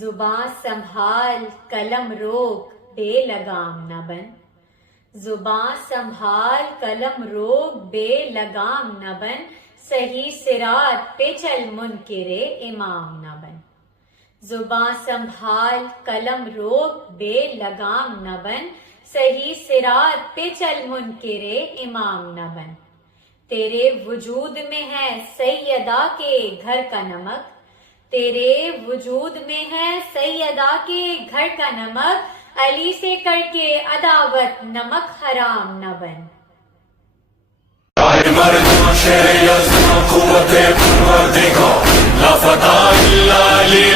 زباں سنبھال قلم روک بے لگام نہ بن، زباں سنبھال قلم روک بے لگام نہ بن، صحیح صراط پہ چل منکر امام نہ بن۔ زباں سنبھال قلم روک بے لگام نہ بن، صحیح صراط پہ چل منکر امام نہ بن۔ تیرے وجود میں ہے سیدہ کے گھر کا نمک، تیرے وجود میں ہے سیدہ کے گھر کا نمک، علی سے کر کے عداوت نمک حرام نہ بن۔ قوت پروردگار لا فتح الا علی